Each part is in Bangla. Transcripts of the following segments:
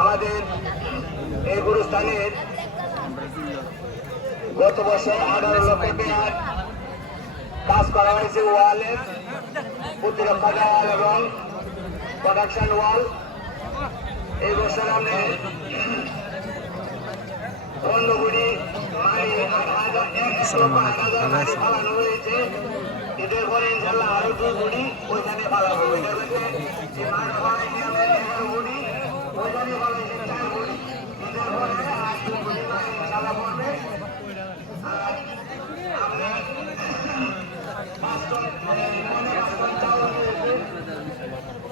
আমাদের এই গুরুস্থানের গত বছর 18 লক্ষ টাকার কাজ করা হয়েছে ওয়ালের প্রতিরক্ষা দেওয়াল এবং প্রোডাকশন ওয়াল। এই বছর আমরা অন্যগুড়ি মাড়ি 8,000 ফালানো হয়েছে। এদের পরে ইনশাল্লাহ আরো 2 গুড়ি ওইখানে ফালাবো। এটা হচ্ছে মাঠ ফালাইছে 11 গুড়ি, ওইখানে ফালাইছে 4 গুড়ি। এদের পরে আর 2 গুড়ি মাড়ি ইনশাল্লাহ পড়বে। আর আমরা 5 টন চাউল নিয়েছি।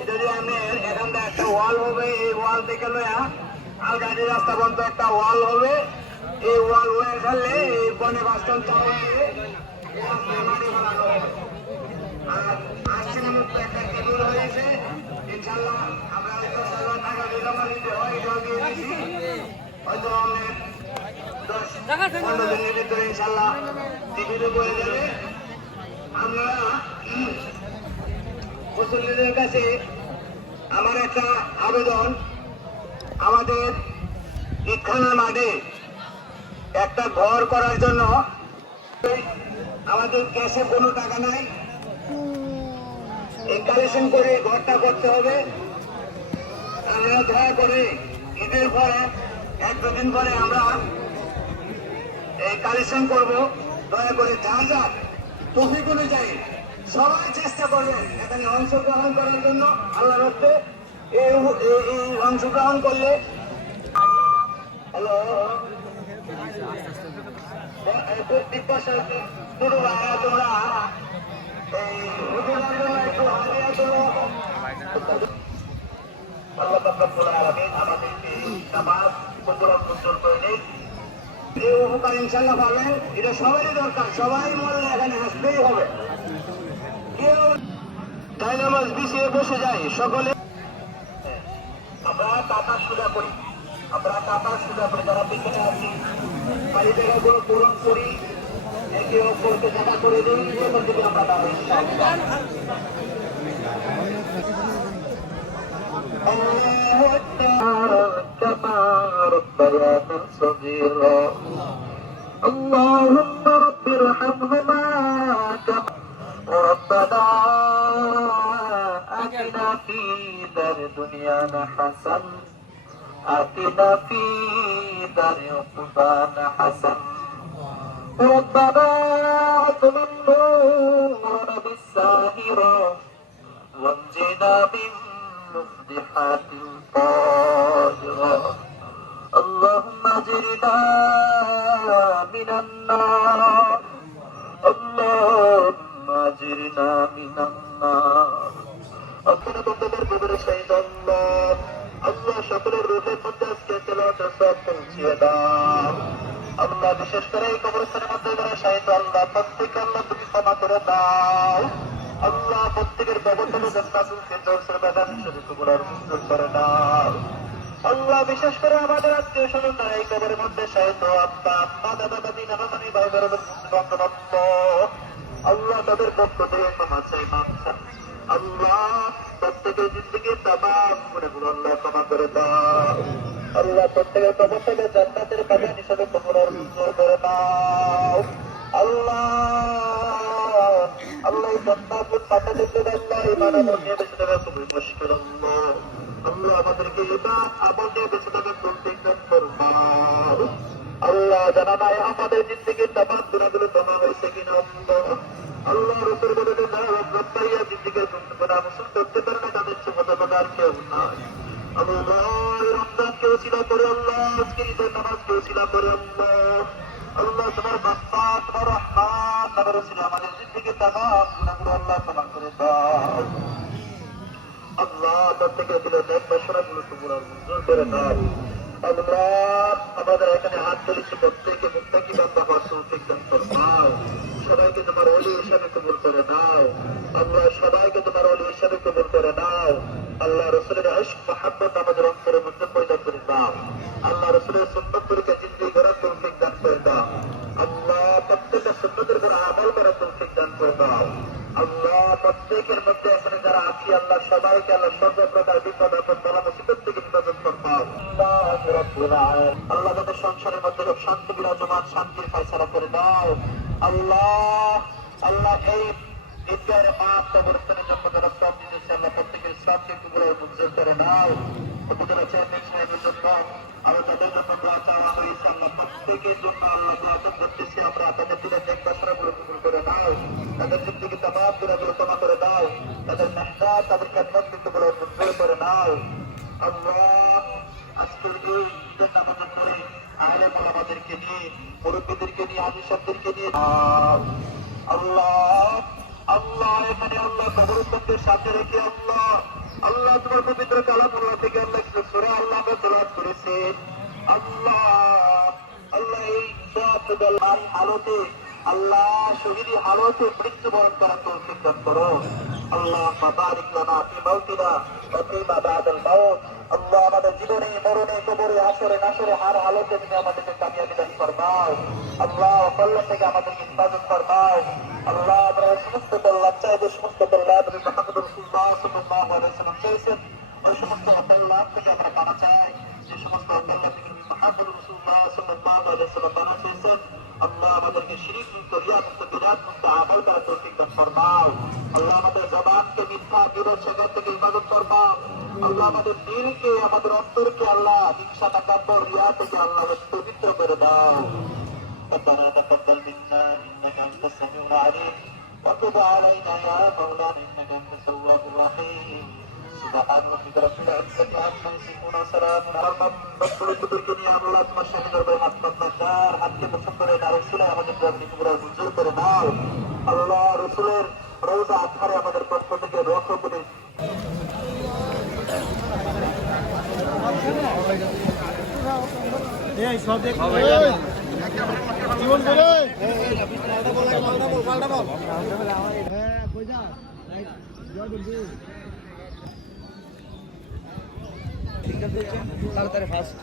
এটা দিয়ে আমি এখান থেকে একটা ওয়াল হবে, এই ওয়াল থেকে লয়া আলগাড়ি রাস্তা পর্যন্ত একটা ওয়াল হবে। এই ওয়াল হয়ে ফেললে এই 5 টন চাউল দিয়ে মাটি বানানো হবে। আর 80 মুক্ত একটা টেবিল হয়েছে। ইনশাল্লাহ আমরা হয়তো টাকা জমা দিতে হয়, এটাও দিয়ে দিচ্ছি। হয়তো আমি 10-15 দিনের ভিতরে ইনশাল্লাহ টেবিলে বয়ে যাবে। আমরা মুসল্লিদের কাছে আমার একটা আবেদন, আমাদের ঈদখানা মাঠে একটা ঘর করার জন্য আমাদের ক্যাশে কোনো টাকা নাই, এই কালেকশন করে ঘরটা করতে হবে। আমরা দয়া করে ঈদের পরে 1-2 দিন পরে আমরা এই কালেকশন করব। দয়া করে যা যা তৌফিক অনুযায়ী সবাই চেষ্টা করবেন এখানে অংশগ্রহণ করার জন্য। আল্লাহর রহমতে এই অংশগ্রহণ করলে হ্যালো তোমরা এই একটু হারিয়ে তোলো। আমাদেরকে নামাজ কবুল মঞ্জুর করে দিন। এই উপকার ইনশাল্লাহ পাবেন। এটা সবারই দরকার, সবাই মরলে এখানে আসতেই হবে। কেউ তাই নামাজ বিছিয়ে বসে যায় সকলে। আমরা টাকা সুদা করি, যারা পিছনে আছি বাড়ি জায়গাগুলো পূরণ করি, একে অপরকে জমা করে দিই। এখান থেকে আমরা দাঁড়াই اللهم رب ارحمهما كما ربنا آتنا في دار دنيانا حسن آتنا في دار عقبانا حسن ربنا أتمم نورنا بالساهرة وانجنا من مفضحات الطاهرة اللهم اجرنا من النار اللهم اجرنا من النار أكون بندر ببر شهيد الله الله সকলের রূহের মধ্যে আজকে তেলাওয়াতের সওয়াব পৌঁছিয়ে দাও। আল্লাহ বিশেষ করে এই কবরস্থানের মধ্যে যারা শহীদ আল্লাহ প্রত্যেকে আল্লাহ তুমি ক্ষমা করে দাও। আল্লাহ প্রত্যেকের ব্যবধানে জান্নাতুল ফিরদাউসের বাগান হিসেবে কবুল মঞ্জুর করে দাও। আল্লাহ বিশেষ করে আমাদের আত্মীয় স্বজন যারা এই কবরের মধ্যে শহীদ আব্বা আম্মা দাদা দাদি নানা নানি ভাই বোনের বন্ধুবান্ধব আল্লাহ তাদের পক্ষ থেকে ক্ষমা চাই, মাফ চাই। আল্লাহ প্রত্যেকের জিন্দেগি তামাম গুনাহগুলো আল্লাহ ক্ষমা করে দাও। আল্লাহ প্রত্যেকের কবর থেকে জান্নাতের বাগান হিসেবে কবুল মঞ্জুর করে দাও। আল্লাহ আল্লাহ জান্নাতুল পাতা দেখতে আল্লাহ ঈমান আমল নিয়ে বেঁচে থাকা খুবই মুশকিল। আল্লাহ আমাদেরকে ঈমান আমল নিয়ে বেঁচে থাকা তৌফিক দান ফরমাও। আল্লাহ জানা নাই আমাদের জিন্দেগির তামাম গুনাহগুলো ক্ষমা হয়েছে কিনা। আল্লাহ রাসূল বলেন যারা রব্বাইয়া জিন্দেগির গুনাহ মোচন করতে পারে না তাদের চেয়ে আর কেউ নাই। আল্লাহ রমজানকে ওসিলা করে আল্লাহ আজকের ঈদের নামাজকে ওসিলা করে আল্লাহ আল্লাহ তোমার মাগফিরাত তোমার রহমত তোমার ওসিলা আমাদের জিন্দেগির তামাম গুনাহগুলো আল্লাহ ক্ষমা করে দাও। আল্লাহ প্রত্যেকের দিলে নেক বাসনাগুলো কবুল মঞ্জুর করে দাও। আল্লাহ আমাদের এখানে হাত তুলেছি প্রত্যেকে মুত্তাকি বান্দা হওয়ার তৌফিক দান ফরমাও। সবাইকে তোমার ওলি হিসাবে কবুল করে নাও। আল্লাহ সবাইকে তোমার ওলি হিসাবে কবুল করে নাও। আল্লাহ রাসূলের ইশক মুহাব্বত আমাদের অন্তরের মধ্যে পয়দা করে দাও। আল্লাহ রাসূলের সুন্নাত তরিকা জিন্দেগি করার তৌফিক দান করে দাও। আল্লাহ প্রত্যেকটা সুন্নতের উপর আমল করার তৌফিক দান করে দাও। আল্লাহ প্রত্যেকের মধ্যে এখানে যারা আছি আল্লাহ সবাইকে আল্লাহ সর্বপ্রকার বিপদ আপদ বালা মুসিবত থেকে হেফাজত ফরমাও। আল্লাহ আমাদের সংসারের মধ্যে শান্তি বিরাজমান, শান্তির ফয়সালা করে দাও আল্লাহ। আল্লাহ এই ঈদগাহের পাক কবরস্থানে জন্ম যারা সব দিয়েছে আল্লাহ প্রত্যেকের সবকে কবুল মঞ্জুর করে নাও। উপজেলা চেয়ারম্যান সাহেবের জন্য আরো যাদের জন্য দোয়া চাওয়া হয়েছে আল্লাহ প্রত্যেকের জন্য আল্লাহ দোয়া করতেছি আমরা, তাদের দিলে নেক বাসনাগুলো কবুল করে নাও, তাদের জিন্দেগি তামাম গুনাহগুলো ক্ষমা করে দাও, তাদের মেহনত তাদের খেদমত গুলো মঞ্জুর করে নাও আল্লাহ। আজকের এই ঈদের নামাজের পরে আলেম ওলামাদেরকে নিয়ে, মুরব্বীদেরকে নিয়ে, হাজী সাহেবদেরকে নিয়ে আল্লাহ আল্লাহ এখানে আল্লাহ কবরস্থানকে সাথে রেখে আল্লাহ আল্লাহ তোমার পবিত্র কালামুল্লাহ থেকে আল্লাহ সূরা আল্লাহ তেলাওয়াত করেছে আল্লাহ। আল্লাহ এই হালতে আল্লাহ শহীদি হালতে মৃত্যুবরণ করার তৌফিক দান করো আল্লাহ। বারিক লানা ফি মাউতিনা ওয়া ফিমা বাদাল মাউত। আল্লাহ আমাদের জীবনে মরণে কবরে আসরে নাসরে হার হালতে তুমি আমাদেরকে কামিয়াবি দান ফরমাও আল্লাহ। কল্যাণ থেকে আমাদেরকে হেফাজত ফরমাও আল্লাহ। আমরা সমস্ত কল্যাণ চাই, যে সমস্ত কল্যাণ নবী মুহাম্মদ রাসূলুল্লাহ সাল্লাল্লাহু আলাইহি ওয়াসাল্লাম চেয়েছেন ওই সমস্ত কল্যাণ থেকে আমরা পানা চাই, যে সমস্ত কল্যাণ থেকে নবী মুহাম্মদ রাসূলুল্লাহ সাল্লাল্লাহু আলাইহি ওয়াসাল্লাম পানা চেয়েছেন আল্লাহ আমাদেরকে শিরক মুক্ত, রিয়া মুক্ত, বিদআত মুক্ত আমল করার তৌফিক দান ফরমাও আল্লাহ। আমাদের জবানকে মিথ্যা বিরোধ শেখার থেকে হেফাজত ফরমাও আল্লাহ। আমাদের দিলকে, আমাদের অন্তরকে আল্লাহ হিংসা তাকাব্বুর রিয়া থেকে আল্লাহ পবিত্র করে দাও। ربنا تقبل منا انك انت السميع العليم وتب علينا يا مولانا انك انت التواب الرحيم سبحان ربك رب العزة عما يصفون وسلام على المرسلين আল্লাহ তোমার সামনে দরবারে হাত পাতার হাতকে পছন্দ করে না রাসূলের আমাদের দরবারে পুরো মঞ্জুর করে নাও আল্লাহ। রাসূলের রওজা আতহারে আমাদের পক্ষ থেকে রক্ষা করে এই সব দেখ জীবন করে পাল্টা বল হ্যাঁ কই যা রাইট জয় বলবি ঠিক আছে তাড়াতাড়ি ফাস্ট